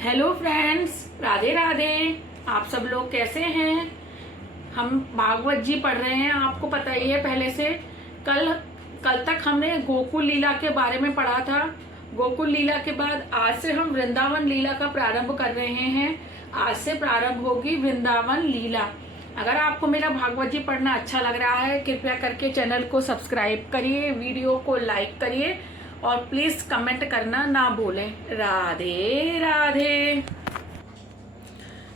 Hello friends, Radhe Radhe. आप सब लोग कैसे हैं। हम भागवत जी पढ़ रहे हैं। आपको पता ही है पहले से। कल कल तक हमने गोकुल लीला के बारे में पढ़ा था। गोकुल लीला के बाद आज से हम वृंदावन लीला का प्रारंभ कर रहे हैं। आज से प्रारंभ होगी वृंदावन लीला। अगर आपको मेरा भागवत जी पढ़ना अच्छा लग रहा है, कृपया करके चैनल को सब्सक्राइब करिए, वीडियो को लाइक करिए और प्लीज कमेंट करना ना भूलें। राधे राधे।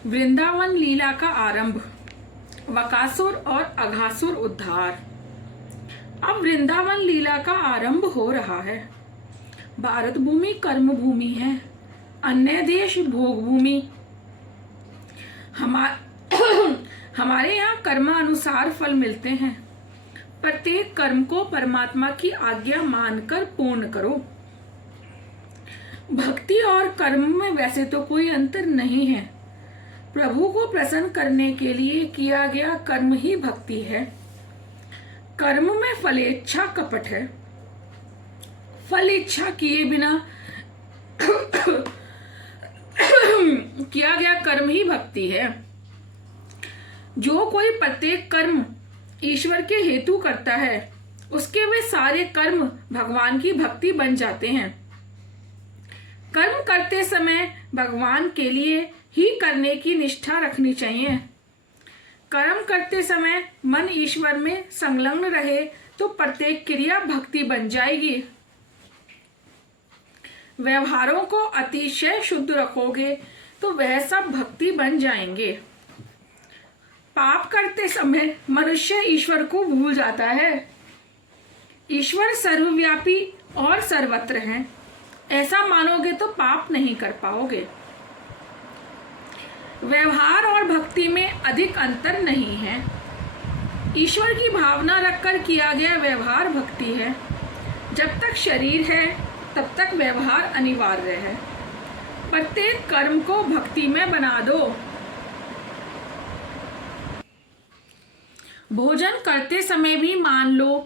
वृंदावन लीला का आरंभ, वकासुर और अघासुर उद्धार। अब वृंदावन लीला का आरंभ हो रहा है। भारत भूमि कर्म भूमि है, अन्य देश भोग भूमि। हमारे यहाँ कर्मानुसार फल मिलते हैं। प्रत्येक कर्म को परमात्मा की आज्ञा मानकर पूर्ण करो। भक्ति और कर्म में वैसे तो कोई अंतर नहीं है। प्रभु को प्रसन्न करने के लिए किया गया कर्म ही भक्ति है। कर्म में फलेच्छा कपट है। फल इच्छा किए बिना किया गया कर्म ही भक्ति है। जो कोई प्रत्येक कर्म ईश्वर के हेतु करता है, उसके वे सारे कर्म भगवान की भक्ति बन जाते हैं। कर्म करते समय भगवान के लिए ही करने की निष्ठा रखनी चाहिए। कर्म करते समय मन ईश्वर में संलग्न रहे तो प्रत्येक क्रिया भक्ति बन जाएगी। व्यवहारों को अतिशय शुद्ध रखोगे तो वह सब भक्ति बन जाएंगे। पाप करते समय मनुष्य ईश्वर को भूल जाता है। ईश्वर सर्वव्यापी और सर्वत्र है, ऐसा मानोगे तो पाप नहीं कर पाओगे। व्यवहार और भक्ति में अधिक अंतर नहीं है। ईश्वर की भावना रखकर किया गया व्यवहार भक्ति है। जब तक शरीर है तब तक व्यवहार अनिवार्य है। प्रत्येक कर्म को भक्ति में बना दो। भोजन करते समय भी मान लो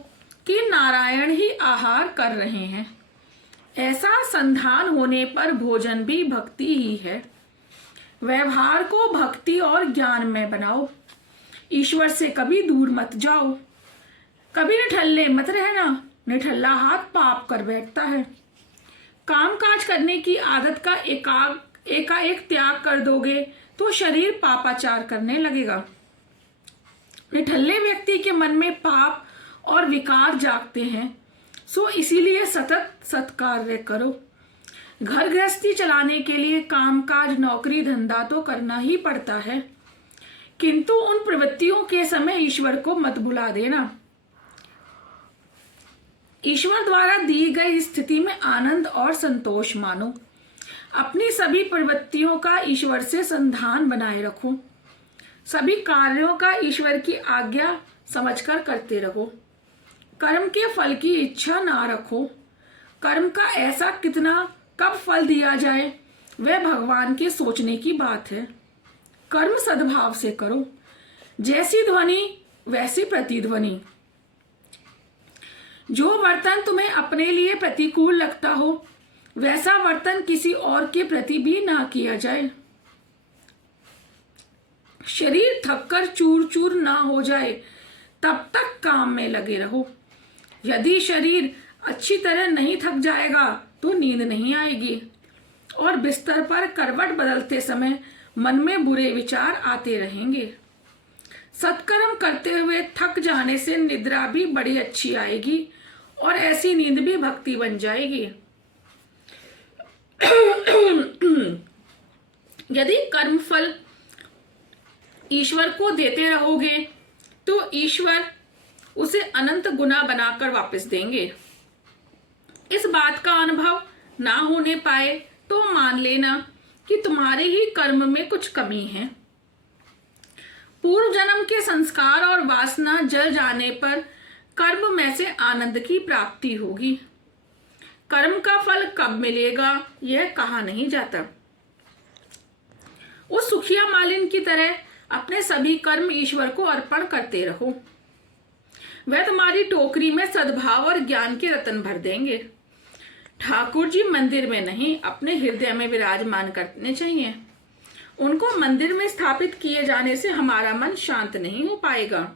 कि नारायण ही आहार कर रहे हैं। ऐसा संधान होने पर भोजन भी भक्ति ही है। व्यवहार को भक्ति और ज्ञान में बनाओ। ईश्वर से कभी दूर मत जाओ। कभी निठल्ले मत रहना, निठल्ला हाथ पाप कर बैठता है। काम काज करने की आदत का एकाएक त्याग कर दोगे तो शरीर पापाचार करने लगेगा। निठल्ले व्यक्ति के मन में पाप और विकार जागते हैं, सो इसीलिए सतत सत्कार्य करो। घर गृहस्थी चलाने के लिए कामकाज नौकरी धंधा तो करना ही पड़ता है, किंतु उन प्रवृत्तियों के समय ईश्वर को मत भुला देना। ईश्वर द्वारा दी गई स्थिति में आनंद और संतोष मानो। अपनी सभी प्रवृत्तियों का ईश्वर से संधान बनाए रखो। सभी कार्यों का ईश्वर की आज्ञा समझकर करते रहो। कर्म के फल की इच्छा ना रखो। कर्म का ऐसा कितना कब फल दिया जाए वह भगवान के सोचने की बात है। कर्म सद्भाव से करो। जैसी ध्वनि वैसी प्रतिध्वनि। जो वर्तन तुम्हें अपने लिए प्रतिकूल लगता हो वैसा वर्तन किसी और के प्रति भी ना किया जाए। शरीर थककर चूर चूर ना हो जाए तब तक काम में लगे रहो। यदि शरीर अच्छी तरह नहीं थक जाएगा तो नींद नहीं आएगी और बिस्तर पर करवट बदलते समय मन में बुरे विचार आते रहेंगे। सत्कर्म करते हुए थक जाने से निद्रा भी बड़ी अच्छी आएगी और ऐसी नींद भी भक्ति बन जाएगी। यदि कर्म फल ईश्वर को देते रहोगे तो ईश्वर उसे अनंत गुना बनाकर वापस देंगे। इस बात का अनुभव ना होने पाए तो मान लेना कि तुम्हारे ही कर्म में कुछ कमी है। पूर्व जन्म के संस्कार और वासना जल जाने पर कर्म में से आनंद की प्राप्ति होगी। कर्म का फल कब मिलेगा यह कहा नहीं जाता। उस सुखिया मालिन की तरह अपने सभी कर्म ईश्वर को अर्पण करते रहो। वह तुम्हारी टोकरी में सद्भाव और ज्ञान के रत्न भर देंगे। ठाकुर जी मंदिर में नहीं, अपने हृदय में विराजमान करने चाहिए। उनको मंदिर में स्थापित किए जाने से हमारा मन शांत नहीं हो पाएगा।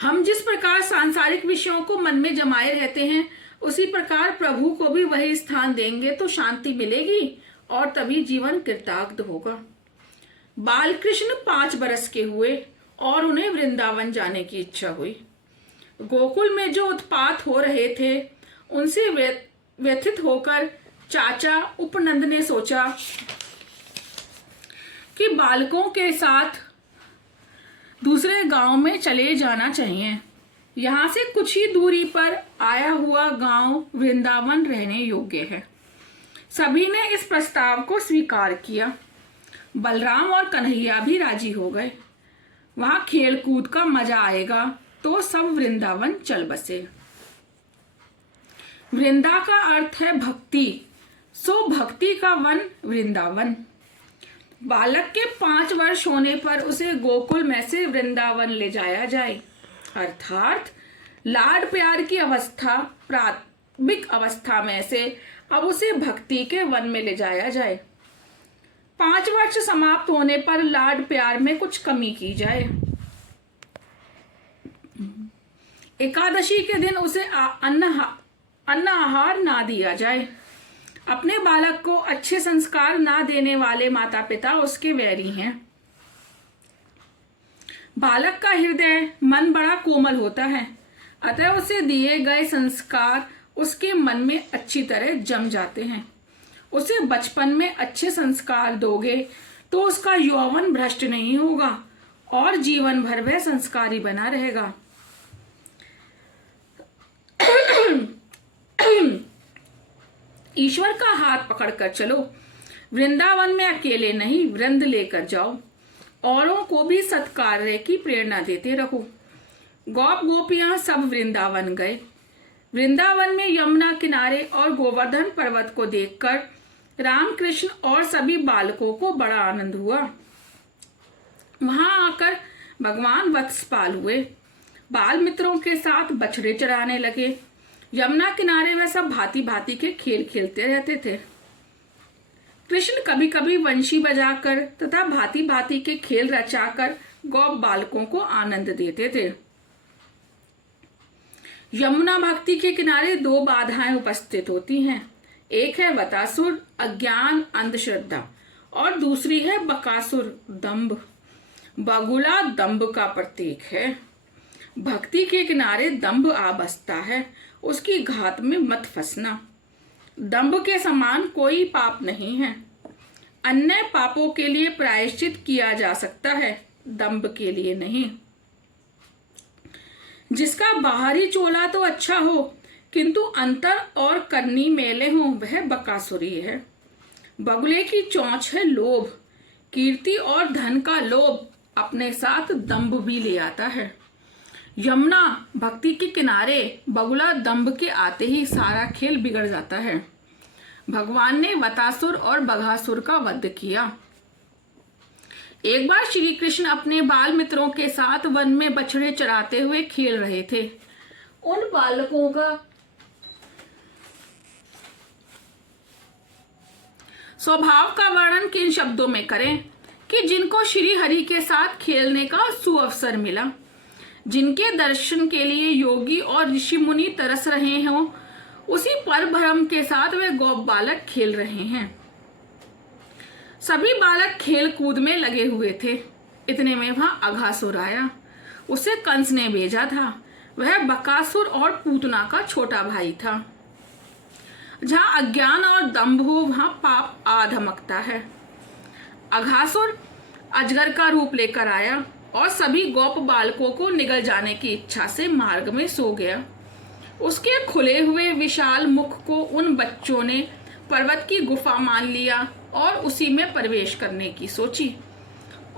हम जिस प्रकार सांसारिक विषयों को मन में जमाए रहते हैं, उसी प्रकार प्रभु को भी वही स्थान देंगे तो शांति मिलेगी और तभी जीवन कृतार्थ होगा। बालकृष्ण 5 बरस के हुए और उन्हें वृंदावन जाने की इच्छा हुई। गोकुल में जो उत्पात हो रहे थे उनसे व्यथित होकर चाचा उपनंद ने सोचा कि बालकों के साथ दूसरे गांव में चले जाना चाहिए। यहाँ से कुछ ही दूरी पर आया हुआ गांव वृंदावन रहने योग्य है। सभी ने इस प्रस्ताव को स्वीकार किया। बलराम और कन्हैया भी राजी हो गए। वहाँ खेल कूद का मजा आएगा तो सब वृंदावन चल बसे। वृंदा का अर्थ है भक्ति, सो भक्ति का वन वृंदावन। बालक के 5 वर्ष होने पर उसे गोकुल में से वृंदावन ले जाया जाए, अर्थात लाड प्यार की अवस्था प्राथमिक अवस्था में से अब उसे भक्ति के वन में ले जाया जाए। 5 वर्ष समाप्त होने पर लाड प्यार में कुछ कमी की जाए। एकादशी के दिन उसे अन्न आहार ना दिया जाए। अपने बालक को अच्छे संस्कार ना देने वाले माता पिता उसके वैरी हैं। बालक का हृदय मन बड़ा कोमल होता है, अतः उसे दिए गए संस्कार उसके मन में अच्छी तरह जम जाते हैं। उसे बचपन में अच्छे संस्कार दोगे तो उसका यौवन भ्रष्ट नहीं होगा और जीवन भर वह संस्कारी बना रहेगा। ईश्वर का हाथ पकड़कर चलो। वृंदावन में अकेले नहीं, वृंद लेकर जाओ। औरों को भी सत्कार्य की प्रेरणा देते रहो। गोप गोपियां सब वृंदावन गए। वृंदावन में यमुना किनारे और गोवर्धन पर्वत को देखकर रामकृष्ण और सभी बालकों को बड़ा आनंद हुआ। वहां आकर भगवान वत्सपाल हुए। बाल मित्रों के साथ बछड़े चराने लगे। यमुना किनारे वे सब भांति भांति के खेल खेलते रहते थे। कृष्ण कभी कभी वंशी बजाकर तथा भांति भांति के खेल रचाकर गौप बालकों को आनंद देते थे। यमुना भक्ति के किनारे 2 बाधाएं उपस्थित होती हैं। एक है वतासुर अज्ञान अंधश्रद्धा और दूसरी है बकासुर दंभ। बगुला दंभ का प्रतीक है। भक्ति के किनारे दंभ आ बसता है, उसकी घात में मत फंसना। दंभ के समान कोई पाप नहीं है। अन्य पापों के लिए प्रायश्चित किया जा सकता है, दंभ के लिए नहीं। जिसका बाहरी चोला तो अच्छा हो किंतु अंतर और करनी मेले हो, वह बकासुरी है। बगुले की चोंच है लोभ। कीर्ति और धन का लोभ अपने साथ दंभ भी ले आता है। यमुना भक्ति के किनारे बगुला दंभ के आते ही सारा खेल बिगड़ जाता है। भगवान ने वतासुर और बघासुर का वध किया। एक बार श्री कृष्ण अपने बाल मित्रों के साथ वन में बछड़े चराते हुए खेल रहे थे। उन बालकों का स्वभाव का वर्णन किन शब्दों में करें कि जिनको श्री हरि के साथ खेलने का सुअवसर मिला, जिनके दर्शन के लिए योगी और ऋषि मुनि तरस रहे हों, उसी पर भ्रम के साथ वे गौप बालक खेल रहे हैं। सभी बालक खेल कूद में लगे हुए थे। इतने में वहां अघासुर आया। उसे कंस ने भेजा था। वह बकासुर और पूतना का छोटा भाई था। जहां अज्ञान और दंभ हो वहां पाप आ धमकता है। अघासुर अजगर का रूप लेकर आया और सभी गोप बालकों को निगल जाने की इच्छा से मार्ग में सो गया। उसके खुले हुए विशाल मुख को उन बच्चों ने पर्वत की गुफा मान लिया और उसी में प्रवेश करने की सोची।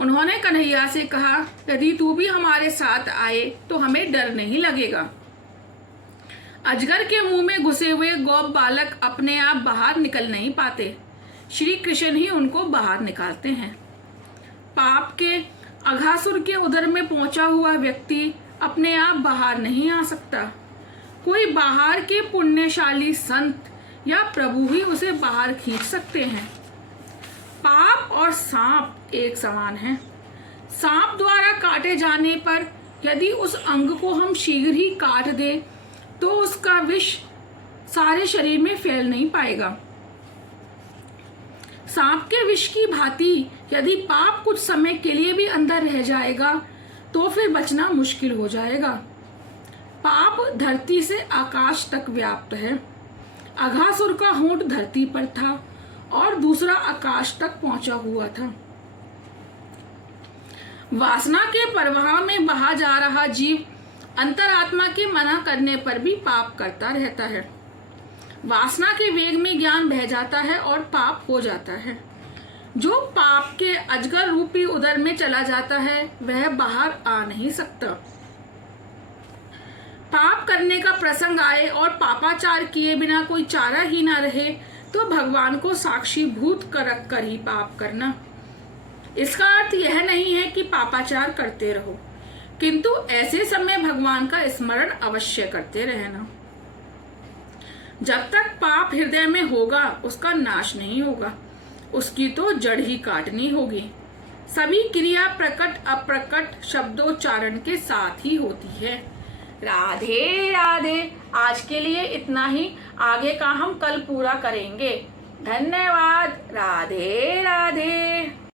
उन्होंने कन्हैया से कहा, यदि तू भी हमारे साथ आए तो हमें डर नहीं लगेगा। अजगर के मुंह में घुसे हुए गौप बालक अपने आप बाहर निकल नहीं पाते। श्री कृष्ण ही उनको बाहर निकालते हैं। पाप के अघासुर के उदर में पहुंचा हुआ व्यक्ति अपने आप बाहर नहीं आ सकता। कोई बाहर के पुण्यशाली संत या प्रभु ही उसे बाहर खींच सकते हैं। पाप और सांप एक समान हैं। सांप द्वारा काटे जाने पर यदि उस अंग को हम शीघ्र ही काट दें तो उसका विष सारे शरीर में फैल नहीं पाएगा। सांप के विष की भांति यदि पाप कुछ समय के लिए भी अंदर रह जाएगा तो फिर बचना मुश्किल हो जाएगा। पाप धरती से आकाश तक व्याप्त है। अघासुर का होंठ धरती पर था और दूसरा आकाश तक पहुंचा हुआ था। वासना के प्रवाह में बहा जा रहा जीव अंतरात्मा के मना करने पर भी पाप करता रहता है। वासना के वेग में ज्ञान बह जाता है और पाप हो जाता है। जो पाप के अजगर रूपी उदर में चला जाता है वह बाहर आ नहीं सकता। पाप करने का प्रसंग आए और पापाचार किए बिना कोई चारा ही ना रहे तो भगवान को साक्षीभूत कर ही पाप करना। इसका अर्थ यह नहीं है कि पापाचार करते रहो, किंतु ऐसे समय भगवान का स्मरण अवश्य करते रहना। जब तक पाप हृदय में होगा उसका नाश नहीं होगा, उसकी तो जड़ ही काटनी होगी। सभी क्रिया प्रकट अप्रकट शब्दोच्चारण के साथ ही होती है। राधे राधे। आज के लिए इतना ही, आगे का हम कल पूरा करेंगे। धन्यवाद। राधे राधे।